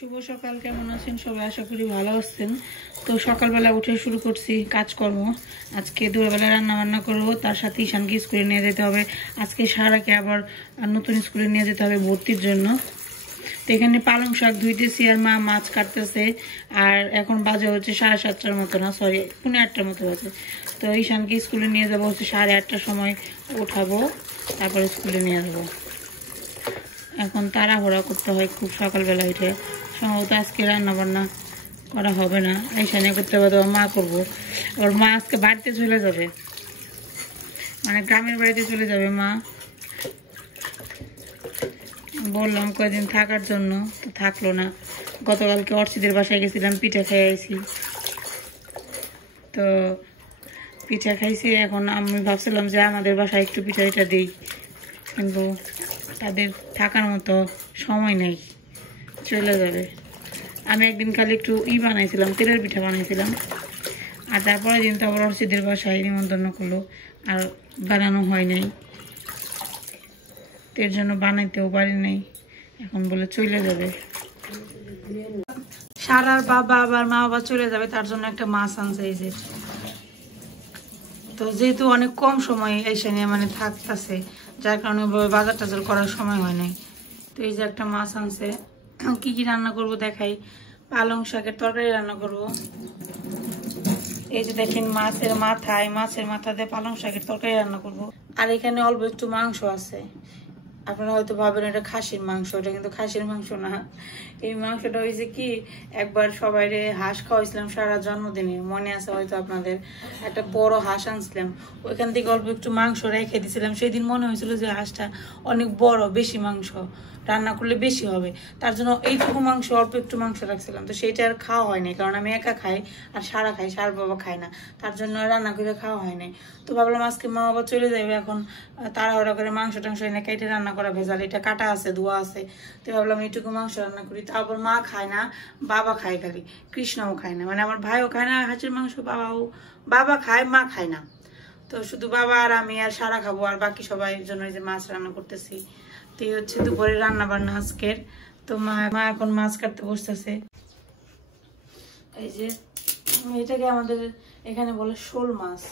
শুভ সকাল, কেমন আছেন সবাই? আশা করি ভালো আছেন। তো সকালবেলা উঠে শুরু করছি কাজকর্ম। আজকে দুপুরবেলা রান্না বান্না করবো, তার সাথে ঈশানকে স্কুলে নিয়ে যেতে হবে। আজকে সারাকে আবার নতুন স্কুলে নিয়ে যেতে হবে ভর্তির জন্য। তো এখানে পালং শাক ধুইতেছি আর মা মাছ কাটতেছে। আর এখন বাজে হচ্ছে 7:30টার মতো, না সরি 8:30টার মতো বাজে। তো ঈশানকে স্কুলে নিয়ে যাবো হচ্ছে 8:30টার সময় উঠাবো, তারপরে স্কুলে নিয়ে যাবো। এখন তাড়াহুড়া করতে হয় খুব সকালবেলা উঠে। সম্ভবত আজকে রান্না বান্না করা হবে না, এইখানে করতে হবে, মা করবো। আবার মা আজকে বাড়িতে চলে যাবে, মানে গ্রামের বাড়িতে চলে যাবে মা। বললাম কয়েকদিন থাকার জন্য, তো থাকলো না। গতকালকে অর্চিদের বাসায় গেছিলাম, পিঠা খেয়ে আইছি। তো পিঠা খাইছি, এখন আমি ভাবছিলাম যে আমাদের বাসায় একটু পিঠা টিঠা দিই, কিন্তু তাদের থাকার মতো সময় নেই, চলে যাবে। আমি একদিন খালি একটু বানাইছিলাম, তেলের পিঠা বানাইছিলাম। আর তারপরে দিন তো আবার অর্চিদের বাসায় নিমন্ত্রণ করলো, আর বানানো হয় নাই, এর জন্য বানাইতেও পারি নাই। এখন বলে চলে যাবে। সারার বাবা আবার মা বাবা চলে যাবে, তার জন্য একটা মাছ আনছে এই যে। তো যেহেতু অনেক কম সময় এসে নিয়ে মানে থাকতেছে, যার কারণে বাজার টাজার করার সময় হয় নাই। তো এই যে একটা মাছ আনছে। কি কি রান্না করব দেখাই। পালং শাকের তরকারি রান্না করব। এই যে দেখেন মাছের মাথা দিয়ে পালং শাকের তরকারি রান্না করব। আর এখানে অল্প একটু মাংস আছে। আপনারা হয়তো ভাবেন এটা খাসির মাংস, এটা কিন্তু খাসির মাংস না। এই মাংসটা হয়েছে কি, একবার সবাই হাঁস খাওয়াইছিলাম সারা জন্মদিনে, মনে আছে হয়তো আপনাদের। একটা বড় হাঁস আনছিলাম, ওইখান থেকে অল্প একটু মাংস রেখে দিয়েছিলাম। সেদিন মনে হয়েছিল যে হাঁসটা অনেক বড়, বেশি মাংস রান্না করলে বেশি হবে, তার জন্য এইটুকু মাংস অল্প একটু মাংস রাখছিলাম। তো সেইটা আর খাওয়া হয়নি, কারণ আমি একা খাই আর সারা খাই, সার বাবা খায় না, তার জন্য রান্না করে খাওয়া হয়নি। তো ভাবলাম আজকে মা বাবা চলে যাবে, এখন তাড়াহুড়া করে মাংস টাংস এনে কেটে রান্না করা ভেজাল, এটা কাটা আছে ধোয়া আছে। তো ভাবলাম এইটুকু মাংস রান্না করি। তারপর মা খায় না, বাবা খায়, খালি কৃষ্ণও খায় না, মানে আমার ভাইও খায় না হাঁসের মাংস, বাবা খায়, মা খায় না। তো শুধু বাবা আর আমি আর সারা খাবো, আর বাকি সবাই জন্য এই যে মাছ রান্না করতেছি। তো এই হচ্ছে দুপুরে রান্না বান্না আজকের। তো মা এখন মাছ কাটতে বসতেছে। এই যে এটাকে আমাদের এখানে বলে শোল মাছ।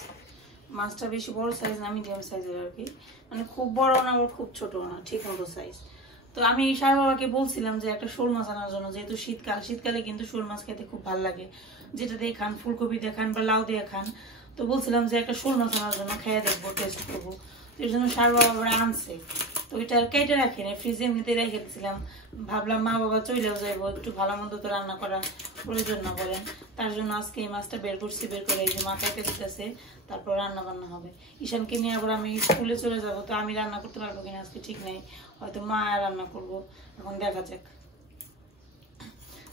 মাছটা বেশি বড় সাইজ না, মিডিয়াম সাইজের আর কি, মানে খুব বড় না আবার খুব ছোট না, ঠিক মতো সাইজ। তো আমি সারা বাবাকে বলছিলাম যে একটা শোল মাছ আনার জন্য, যেহেতু শীতকালে কিন্তু শোল মাছ খেতে খুব ভালো লাগে, যেটা দিয়ে খান, ফুলকপি দিয়ে খান বা লাউ দিয়ে খান। তো বলছিলাম যে একটা শোল মাছ আনার জন্য, খেয়ে দেখবো, টেস্ট করবো। এর জন্য সার বাবা আবার আনছে। তো এটা কেটে রাখি না, ফ্রিজে এমনিতে রেখে দিয়েছিলাম। ভাবলাম মা বাবা চলেও যাইবো, একটু ভালো মন্দ তো রান্না করার প্রয়োজন না বলেন, তার জন্য আজকে এই মাছটা বের করছি। বের করে এই যে মাথাতে দিতেছে, তারপর রান্না বান্না হবে। ঈশানকে নিয়ে আবার আমি স্কুলে চলে যাব, তো আমি রান্না করতে পারবো কিনা আজকে ঠিক নাই, হয়তো মা রান্না করবো, এখন দেখা যাক।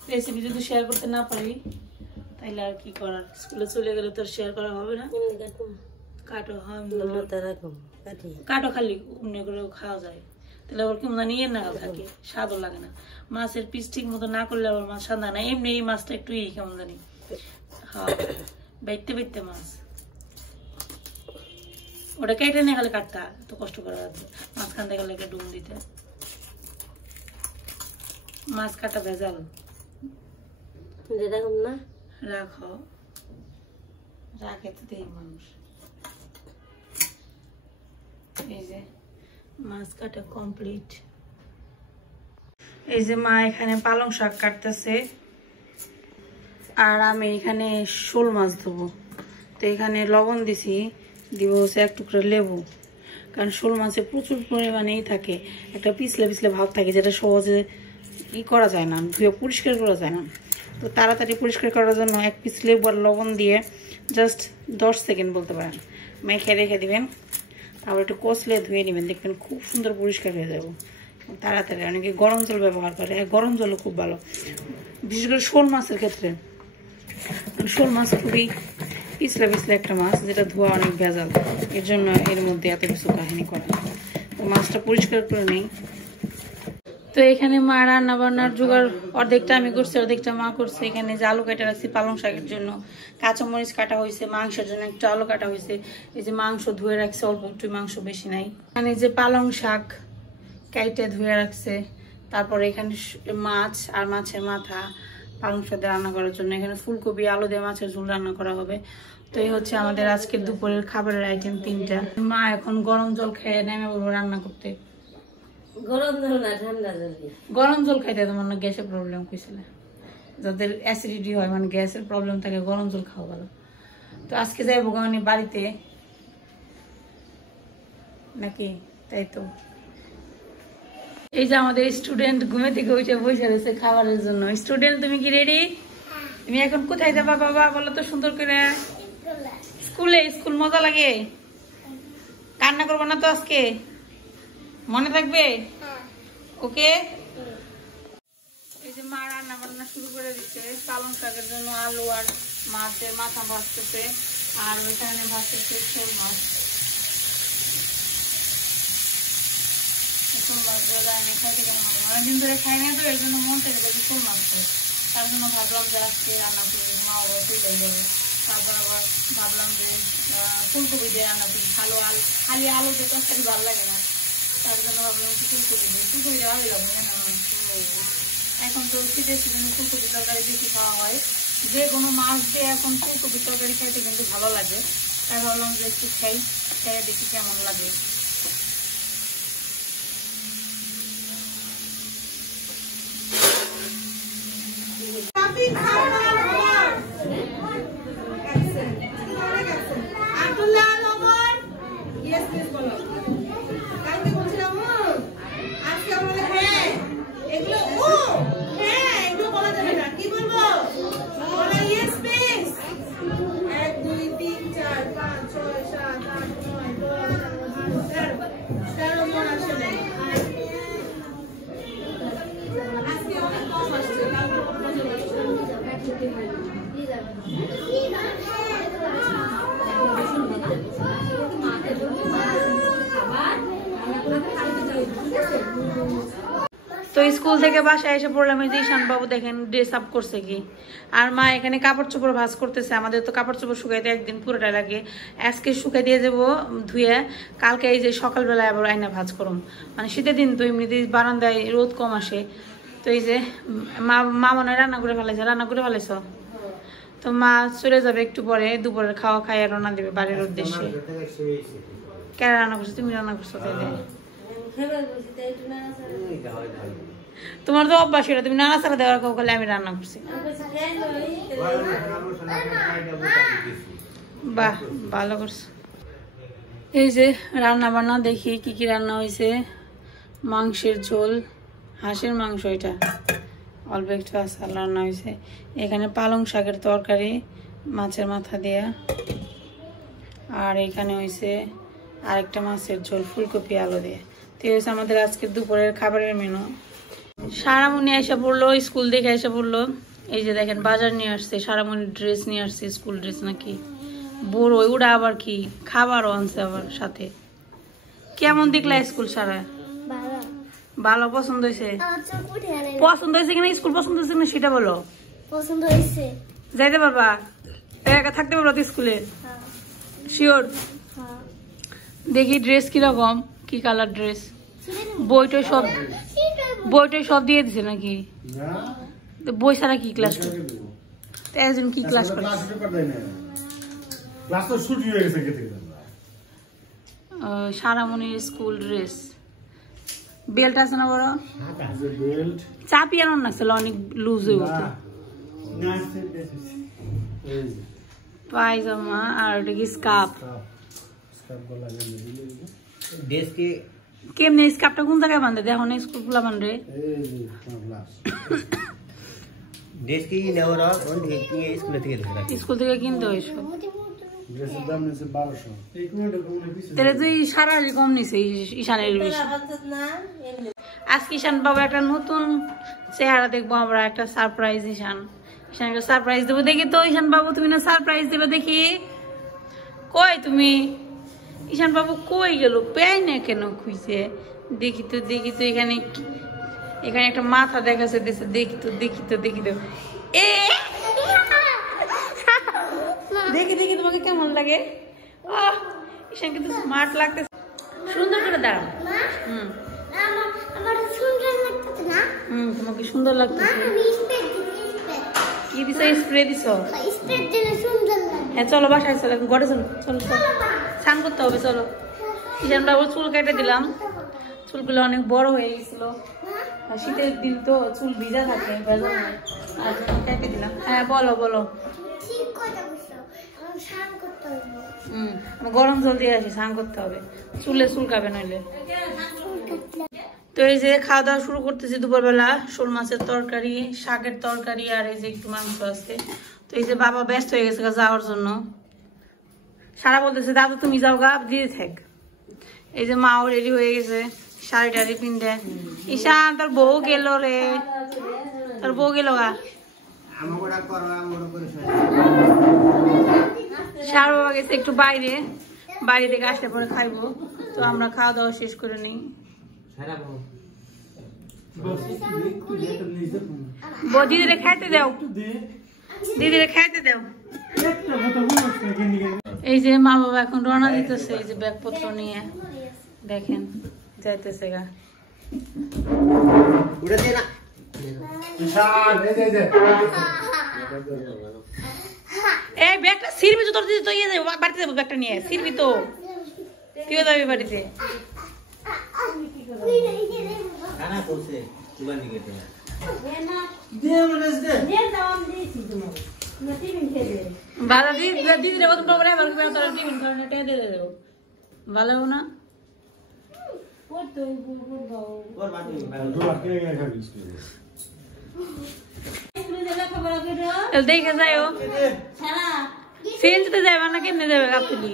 রেসিপি যদি শেয়ার করতে না পারি তাইলে আর কি করার, স্কুলে চলে গেলে তো শেয়ার করা হবে না। কাটো, কাটো খালি অন্য করে খাওয়া যায়, তাহলে আবার কেমন নিয়ে না থাকে, স্বাদও লাগে না। মাছের পিস ঠিক মতো না করলে আবার মাছ সাদা না, এমনি এই মাছটা একটু কেমন জানি, হ্যাঁ বাইতে বাইতে মাছ। ওটা কেটে নিয়ে খালি কাটতে এত কষ্ট করা যাচ্ছে, মাছ কানতে গেলে একটা ডুম দিতে। মাছ কাটা ভেজাল, না রাখো, রাখে তো দেই মানুষ। এই যে মাছ কাটা কমপ্লিট। এই যে মা এখানে পালং শাক কাটতেছে, আর আমি এখানে শোল মাছ দেবো। তো এখানে লবণ দিছি, দিব হচ্ছে এক টুকরো লেবু, কারণ শোল মাছে প্রচুর পরিমাণেই থাকে একটা পিছলে পিছলে ভাব থাকে, যেটা সহজে করা যায় না, ধুয়ে পরিষ্কার করা যায় না। তো তাড়াতাড়ি পরিষ্কার করার জন্য এক পিস লেবু আর লবণ দিয়ে জাস্ট 10 সেকেন্ড বলতে পারেন মেখে রেখে দিবেন, তারপর একটু কষলে ধুয়ে নেবেন, দেখবেন খুব সুন্দর পরিষ্কার হয়ে যাবে তাড়াতাড়ি। অনেকে গরম জল ব্যবহার করে, গরম জলও খুব ভালো, বিশেষ করে শোল মাছের ক্ষেত্রে। শোল মাছ খুবই পিছলে পিছলে একটা মাছ, যেটা ধোয়া অনেক ভেজাল, এর জন্য এর মধ্যে এত কিছু কাহিনী করে। তো মাছটা পরিষ্কার করে নেই। তো এখানে মা রান্না বান্নার জোগাড় অর্ধেকটা আমি করছি, অর্ধেকটা মা করছে। এখানে যে আলু কাটা রাখছি পালং শাকের জন্য, কাঁচামরিচ কাটা হয়েছে, মাংসের জন্য একটু আলু কাটা হয়েছে। এই যে মাংস ধুয়ে রাখছে, অল্প একটু মাংস, বেশি নাই। এখানে যে পালং শাক কাইটে ধুয়ে রাখছে, তারপরে এখানে মাছ আর মাছের মাথা পালং শাক দিয়ে রান্না করার জন্য, এখানে ফুলকপি আলু দিয়ে মাছের ঝোল রান্না করা হবে। তো এই হচ্ছে আমাদের আজকের দুপুরের খাবারের আইটেম 3টা। মা এখন গরম জল খেয়ে নেমে বলবো রান্না করতে। গরম জল না ঠান্ডা জল? গরম জল খাইতে তোমার না গ্যাসের প্রবলেম কইছিল, যাদের অ্যাসিডিটি হয় মানে গ্যাসের প্রবলেম থাকে গরম জল খাওয়া ভালো। তো আজকে যাইবো গানি বাড়িতে নাকি, তাই তো। এই যে আমাদের স্টুডেন্ট ঘুমে থেকে উঠে বসে রয়েছে খাবারের জন্য। স্টুডেন্ট তুমি কি রেডি? তুমি এখন কোথায় যাবা বাবা বলো তো সুন্দর করে? স্কুলে। স্কুল মজা লাগে? কান্না করবো না তো আজকে? মনে থাকবে? ওকে। এই যে মা রান্না বান্না শুরু করে দিচ্ছে। পালং শাকের জন্য আলু আর মাছের মাথা ভাজতেছে, আর ওইখানে ভাজতেছে শোল মাছ। শোল মাছ আমি খাইতে কেমন অনেকদিন ধরে খাই না, তো এর জন্য মন থেকে দেখি শোল মাছ খাই। তার জন্য ভাবলাম যে আজকে রান্না করি, মা আবার তুলে যাবে। তারপর আবার ভাবলাম যে ফুলকপি দিয়ে রান্না করি। খালি আলু দিয়ে তরকারি ভালো লাগে না, তার জন্য ভাবলাম একটু ফুলকপি দিই। ফুলকপি দেওয়া ভালো লাগবে না, এখন তো শীতের সিজনে ফুলকপি তরকারি বেশি খাওয়া হয়। যে কোনো মাছ দিয়ে এখন ফুলকপি তরকারি খাইতে কিন্তু ভালো লাগে, তাই ভাবলাম যে একটু খাই, খেয়ে দেখি কেমন লাগে। তো স্কুল থেকে বাসায় এসে পড়লাম। এই যে ঈশান বাবু দেখেন ড্রেস আপ করছে কি, আর মা এখানে কাপড় চোপড় ভাঁজ করতেছে। আমাদের তো কাপড় চোপড় শুকাইতে একদিন পুরোটা লাগে। আজকে শুকাই দিয়ে যাবো ধুয়ে, কালকে এই যে সকালবেলায় আবার আয়না ভাঁজ করুম। মানে শীতের দিন তো এমনিতেই বারান্দায় রোদ কম আসে। তো এই যে মা মনে হয় রান্না করে ফেলাইছে। রান্না করে ফেলাইছ? তো মা চলে যাবে একটু পরে, দুপুরের খাওয়া খাই আর রান্না দেবে বাড়ির উদ্দেশ্যে। কেন রান্না করছো? তুমি রান্না করছো তাইলে? তোমার তো অভ্যাস এটা, তুমি নাড়াচাড়া দেওয়ার কাউ করলে আমি রান্না করছি। বাহ, ভালো করছো। এই যে রান্না বান্না দেখি কি কি রান্না হয়েছে। মাংসের ঝোল, হাঁসের মাংস, এটা অল্প একটু আচার রান্না হয়েছে। এখানে পালং শাকের তরকারি মাছের মাথা দেয়া, আর এখানে হয়েছে আরেকটা মাছের ঝোল ফুলকপি আলু দিয়ে। তো হয়েছে আমাদের আজকের দুপুরের খাবারের মেনু। সারামণি এসে পড়লো, স্কুল থেকে এসে পড়লো। এই যে দেখেন বাজার নিয়ে আসছে, সারামণির ড্রেস নিয়ে আসছে, স্কুল ড্রেস নাকি বড় ওটা আবার কি খাবারও আনছে আবার সাথে। কেমন দেখলা স্কুল সারা? ভালো। পছন্দ হয়েছে? পছন্দ হয়েছে কিনা, স্কুল পছন্দ হয়েছে কিনা সেটা বলো। পছন্দ হয়েছে। যাইতে পারবা? একা থাকতে পারবা তো স্কুলে? শিওর? দেখি ড্রেস কিরকম, কি কালার ড্রেস? বইটা সব দিয়ে দিছে নাকি? বই ছাড়া কি ক্লাস করবে? একজন কি ক্লাস করে? সারামণির স্কুল ড্রেস। বেল্ট আছে না বড়? চাপি আনো না, অনেক লুজ হয়ে গেছে। পায়জামা আর ওটা কি স্কার্ফ? কেমনে স্কার্ফটা কোন জায়গায় বাঁধে দেখো না? স্কুল গুলা বান্ধে স্কুল থেকে কিনতে হয়েছে। তাহলে তুই সারা কম নিছে ঈশানের বেশি। আজকে ঈশান বাবু একটা নতুন চেহারা দেখবো আমরা, একটা সারপ্রাইজ। ঈশানকে সারপ্রাইজ দেবো। দেখি তো ঈশান বাবু, তুমি না সারপ্রাইজ দেবে দেখি। কই তুমি? ঈশান বাবু কই গেল? পেয়ে না কেন খুঁজছে? দেখি তো এখানে একটা মাথা দেখাচ্ছে। দেখি তো এ দেখি তোমাকে কেমন লাগে? ঈশান কিন্তু স্মার্ট লাগতেছে। সুন্দর করে দাঁড়াও। আমার সুন্দর লাগতেছে না তোমাকে সুন্দর লাগতেছে আমি স্প্রে কি দিছো স্প্রে দিছো স্প্রে দিলে সুন্দর লাগে হ্যাঁ চলো বাসায় চলো এখন ঘরে চলো চলো চলো স্নান করতে হবে চলো ঈশান বাবুর চুল কেটে দিলাম চুলগুলো অনেক বড় হয়ে গেছিল আর শীতের দিন তো চুল ভিজা থাকে ভেজা হয় আর কেটে দিলাম হ্যাঁ বলো বলো ঠিক কথা বলছো আমি স্নান করতে হবে আমি গরম জল দিয়ে আসি স্নান করতে হবে চুলে চুলকাবে নইলে তো এই যে খাওয়া দাওয়া শুরু করতেছি দুপুরবেলা শোল মাছের তরকারি শাকের তরকারি আর এই যে একটু মাংস আছে তো এই যে বাবা ব্যস্ত হয়ে গেছে যাওয়ার জন্য সারা বলতেছে দাদু তুমি যাও গা দিয়ে থাক এই যে মাও রেডি হয়ে গেছে শাড়ি টাড়ি পিনতে ঈশান তোর বউ গেল রে তোর বউ গেল গা সার বাবা গেছে একটু বাইরে বাইরে থেকে আসলে পরে খাইবো তো আমরা খাওয়া দাওয়া শেষ করে নিই দিদিরে খাইতে দাও দিদিরে খাইতে দাও এই যে মা বাবা এখন রওনা দিতেছে এই যে ব্যাগপত্র নিয়ে দেখেন যাইতেছে গা এই ব্যাগটা সিরবি তো তোর দিদি তো ইয়ে যাবে বাড়িতে যাবো ব্যাগটা নিয়ে সিরবি তো তুইও যাবি বাড়িতে ভালো দিদি রে তুমি বলে আমার কি তোর টিফিন খাওয়া না টেনে দিয়ে দেবো ভালো না দেখে যাও সিএনজিতে যাবে না কেমনে যাবে কাপুলি